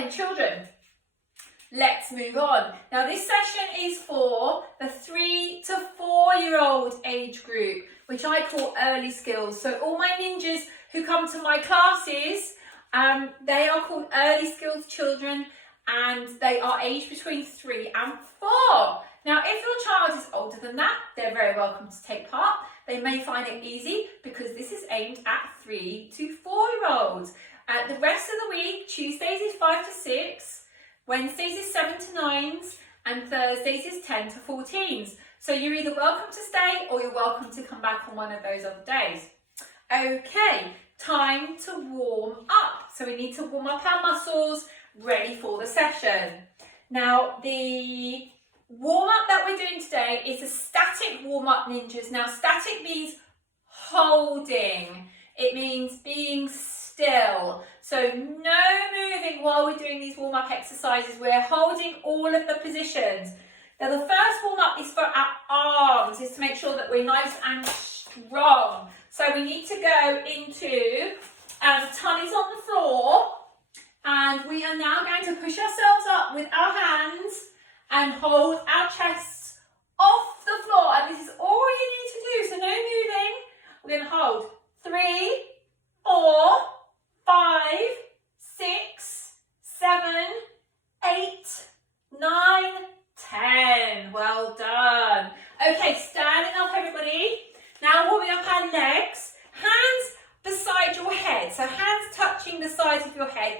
Fine, children. Let's move on. Now this session is for the 3 to 4-year-old age group, which I call early skills. So all my ninjas who come to my classes, they are called early skills children, and they are aged between 3 and 4. Now if your child is older than that, they're very welcome to take part. They may find it easy because this is aimed at 3 to 4-year-olds. The rest of the week, Tuesdays is 5 to 6, Wednesdays is 7 to 9s, and Thursdays is 10 to 14s. So you're either welcome to stay or you're welcome to come back on one of those other days. Okay, time to warm up. So we need to warm up our muscles, ready for the session. Now the warm up that we're doing today is a static warm up, ninjas. Now static means holding. It means being still. So no moving while we're doing these warm up exercises. We're holding all of the positions. Now the first warm up is for our arms, is to make sure that we're nice and strong. So we need to go into tummies on the floor, and we are now going to push ourselves up with our hands and hold our chests off the floor. And this is all you need to do, so no moving. We're going to hold 3, 4, 5, 6, 7, 8, 9, 10. Well done. Okay, standing up, everybody. Now warming up our legs. Hands beside your head. So hands touching the sides of your head.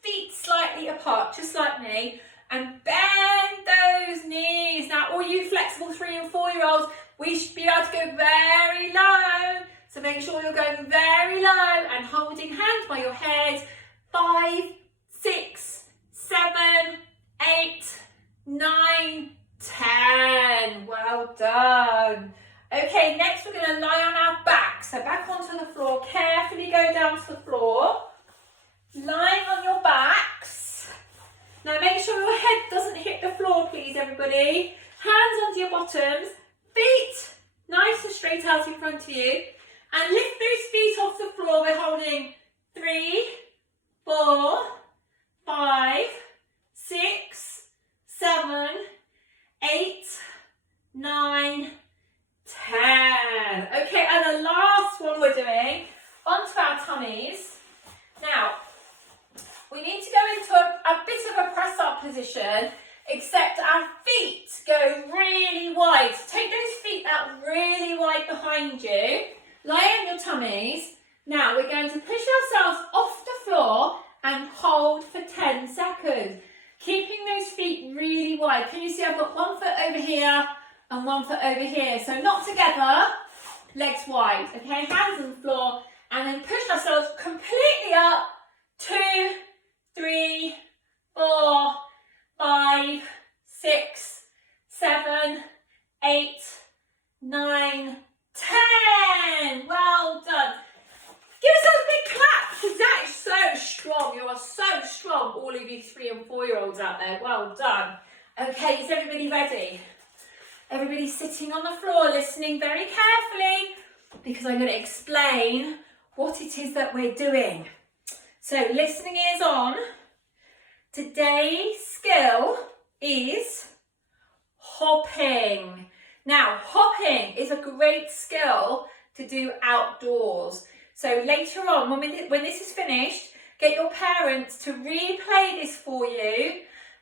Feet slightly apart, just like me. And bend those knees. Now, all you flexible 3 and 4-year-olds, we should be able to go very low. So make sure you're going very low and holding hands by your head. 5, 6, 7, 8, 9, 10. Well done. Okay, next we're going to lie on our back. So back onto the floor. Carefully go down to the floor. Lying on your backs. Now make sure your head doesn't hit the floor, please, everybody. Hands onto your bottoms. Feet nice and straight out in front of you. And lift those feet off the floor. We're holding 3, 4, 5, 6, 7, 8, 9, 10. Okay, and the last one we're doing, onto our tummies. Now, we need to go into a bit of a press-up position, except our feet go really wide. So take those feet out really wide behind you. Lie on your tummies. Now we're going to push ourselves off the floor and hold for 10 seconds. Keeping those feet really wide. Can you see I've got 1 foot over here and 1 foot over here. So not together, legs wide. Okay, hands on the floor. And then push ourselves completely up. 2, 3, 4, 5, 6, 7, 8, 9, 10. Well done. Give yourself a big clap, because that is so strong. You are so strong, all of you 3 and 4-year-olds out there. Well done. Okay, is everybody ready? Everybody's sitting on the floor, listening very carefully, because I'm going to explain what it is that we're doing. So, listening ears on. Today's skill is hopping. Now, hopping is a great skill to do outdoors. So later on, when this is finished, get your parents to replay this for you,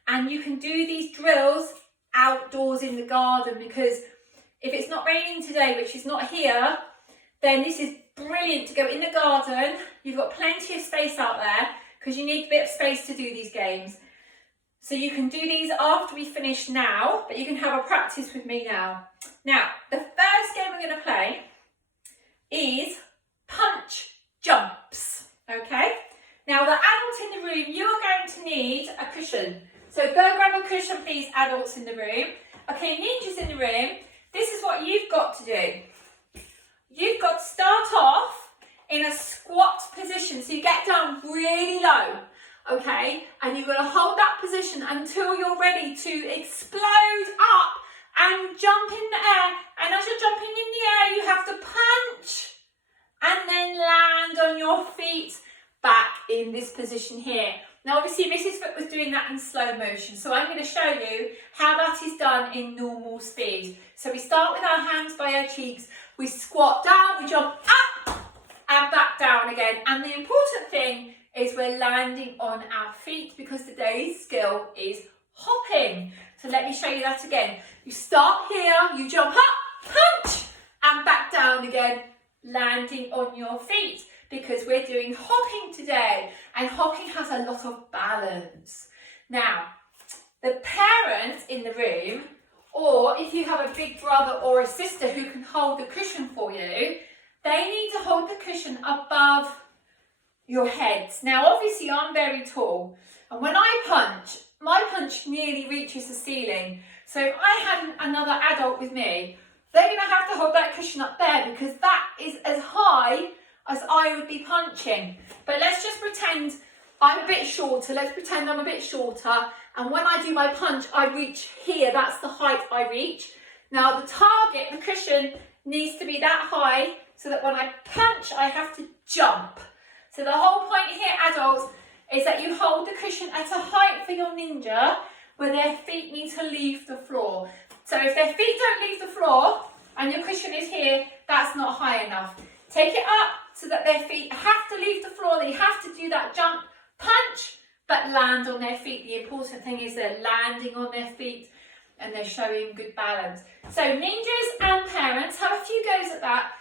and you can do these drills outdoors in the garden, because if it's not raining today, which is not here, then this is brilliant to go in the garden. You've got plenty of space out there, because you need a bit of space to do these games. So you can do these after we finish now, but you can have a practice with me now. Now, the first game we're going to play is punch jumps, okay? Now, the adults in the room, you are going to need a cushion. So go grab a cushion, please, adults in the room. Okay, ninjas in the room, this is what you've got to do. You've got to start off in a squat position. So you get down really low, okay? And you're going to hold that position until you're ready to explode up and jump in the air. And as you're jumping in the air, you have to punch and then land on your feet back in this position here. Now obviously Mrs. Foot was doing that in slow motion, so I'm going to show you how that is done in normal speed. So we start with our hands by our cheeks, we squat down, we jump up and back down again. And the important thing is we're landing on our feet because today's skill is hopping. So let me show you that again. You start here, you jump up, punch, and back down again, landing on your feet, because we're doing hopping today, and hopping has a lot of balance. Now, the parents in the room, or if you have a big brother or a sister who can hold the cushion for you, they need to hold the cushion above your heads. Now, obviously, I'm very tall, and when I punch, my punch nearly reaches the ceiling. So if I had another adult with me, they're going to have to hold that cushion up there because that is as high as I would be punching. But let's just pretend I'm a bit shorter. Let's pretend I'm a bit shorter. And when I do my punch, I reach here. That's the height I reach. Now the target, the cushion, needs to be that high so that when I punch, I have to jump. So the whole point here, adults, is that you hold the cushion at a height for your ninja where their feet need to leave the floor. So if their feet don't leave the floor and your cushion is here, that's not high enough. Take it up so that their feet have to leave the floor. They have to do that jump, punch, but land on their feet. The important thing is they're landing on their feet and they're showing good balance. So ninjas and parents, have a few goes at that.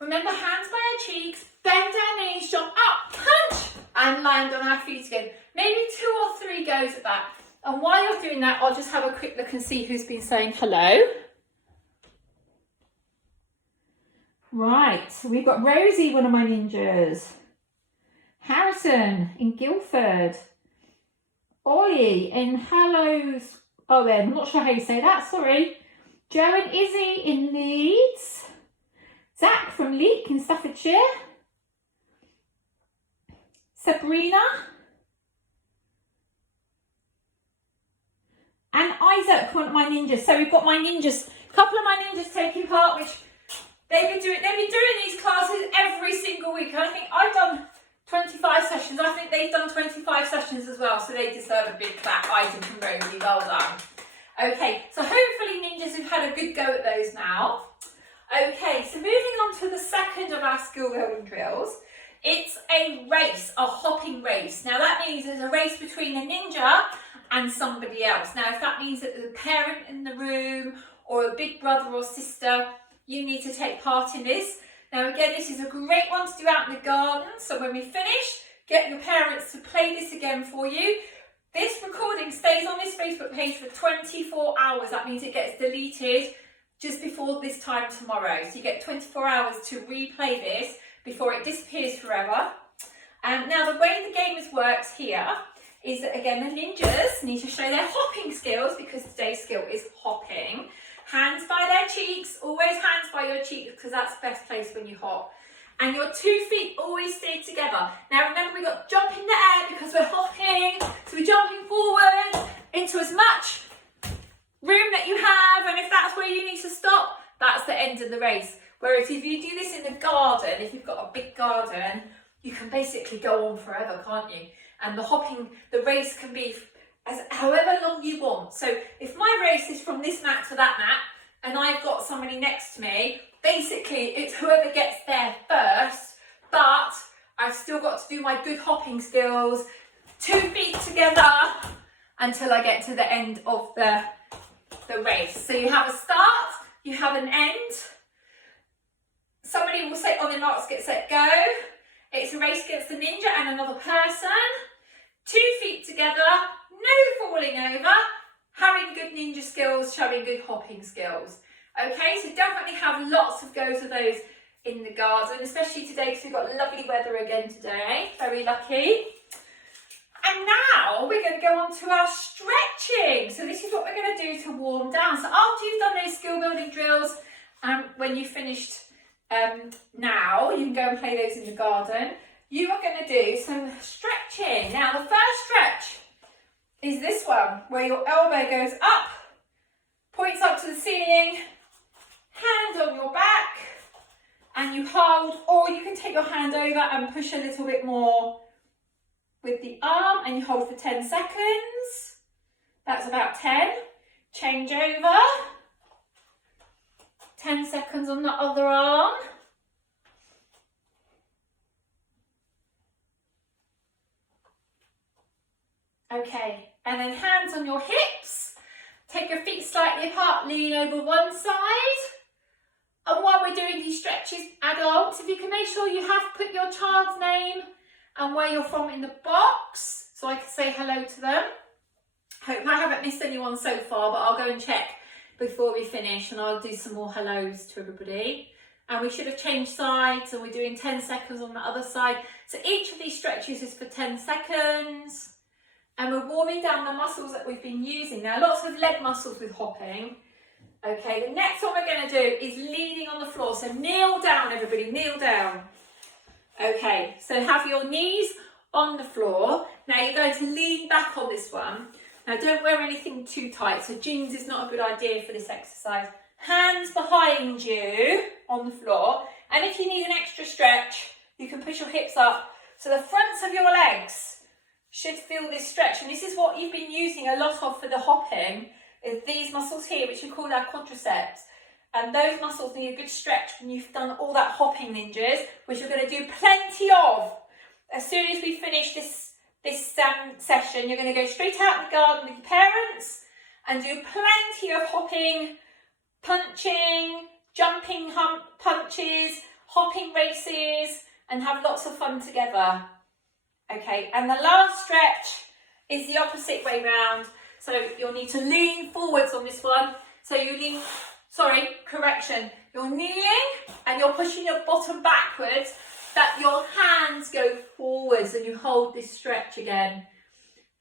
Remember, hands by our cheeks, bend our knees, jump up, punch, and land on our feet again. Maybe 2 or 3 goes at that. And while you're doing that, I'll just have a quick look and see who's been saying hello. Right, so we've got Rosie, one of my ninjas. Harrison in Guildford. Ollie in Hallows. Oh, then, I'm not sure how you say that, sorry. Joe and Izzy in Leeds. Zach from Leek in Staffordshire. Sabrina. And Isaac, one of my ninjas. So we've got my ninjas, a couple of my ninjas taking part, which they've been doing these classes every single week. I think I've done 25 sessions. I think they've done 25 sessions as well, so they deserve a big clap. Isaac and Rosie, well done. Okay, so hopefully ninjas have had a good go at those now. Okay, so moving on to the second of our skill building drills. It's a race, a hopping race. Now that means there's a race between a ninja and somebody else. Now if that means that there's a parent in the room or a big brother or sister, you need to take part in this. Now again, this is a great one to do out in the garden. So when we finish, get your parents to play this again for you. This recording stays on this Facebook page for 24 hours. That means it gets deleted just before this time tomorrow. So you get 24 hours to replay this before it disappears forever. And now the way the game works here is that again, the ninjas need to show their hopping skills because today's skill is hopping. Hands by their cheeks, always hands by your cheeks because that's the best place when you hop. And your 2 feet always stay together. Now remember, we got jump in the air because we're hopping. So we're jumping forward into as much room that you have. And if that's where you need to stop, that's the end of the race. Whereas if you do this in the garden, if you've got a big garden, you can basically go on forever, can't you? And the hopping, the race can be as however long you want. So if my race is from this mat to that mat, and I've got somebody next to me, basically it's whoever gets there first, but I've still got to do my good hopping skills, 2 feet together until I get to the end of the race. So you have a start, you have an end. Somebody will say on the marks, get set, go. It's a race against the ninja and another person. 2 feet together, no falling over, having good ninja skills, showing good hopping skills. Okay, so definitely have lots of goes of those in the garden, especially today because we've got lovely weather again today. Very lucky. And now we're going to go on to our stretching. So this is what we're going to do to warm down. So after you've done those skill building drills, when you've finished now, you can go and play those in the garden. You are going to do some stretching. Now the first stretch is this one, where your elbow goes up, points up to the ceiling, hand on your back, and you hold, or you can take your hand over and push a little bit more with the arm and you hold for 10 seconds. That's about 10. Change over. 10 seconds on the other arm. Okay, and then hands on your hips. Take your feet slightly apart, lean over one side. And while we're doing these stretches, adults, if you can make sure you have put your child's name and where you're from in the box, so I can say hello to them. Hope I haven't missed anyone so far, but I'll go and check before we finish and I'll do some more hellos to everybody. And we should have changed sides and we're doing 10 seconds on the other side. So each of these stretches is for 10 seconds. And we're warming down the muscles that we've been using. Now, lots of leg muscles with hopping. Okay, the next one we're going to do is leaning on the floor. So kneel down, everybody, kneel down. Okay, so have your knees on the floor. Now you're going to lean back on this one. Now don't wear anything too tight. So jeans is not a good idea for this exercise. Hands behind you on the floor. And if you need an extra stretch, you can push your hips up. So the fronts of your legs should feel this stretch, and this is what you've been using a lot of for the hopping, is these muscles here, which we call our quadriceps, and those muscles need a good stretch when you've done all that hopping, ninjas, which we're going to do plenty of. As soon as we finish this session, you're going to go straight out in the garden with your parents and do plenty of hopping, punching, jumping hump punches, hopping races, and have lots of fun together. Okay, and the last stretch is the opposite way round. So you'll need to lean forwards on this one. So you lean, you're kneeling and you're pushing your bottom backwards, that your hands go forwards and you hold this stretch again.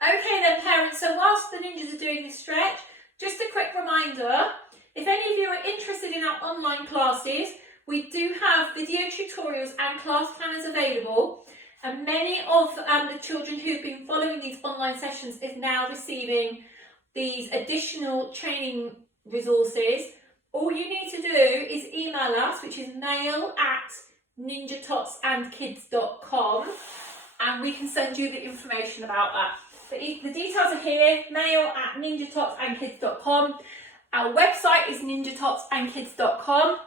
Okay then parents, so whilst the ninjas are doing this stretch, just a quick reminder, if any of you are interested in our online classes, we do have video tutorials and class planners available. And many of the children who've been following these online sessions is now receiving these additional training resources. All you need to do is email us, which is mail@ninjatotsandkids.com, and we can send you the information about that. The details are here, mail@ninjatotsandkids.com. Our website is ninjatotsandkids.com.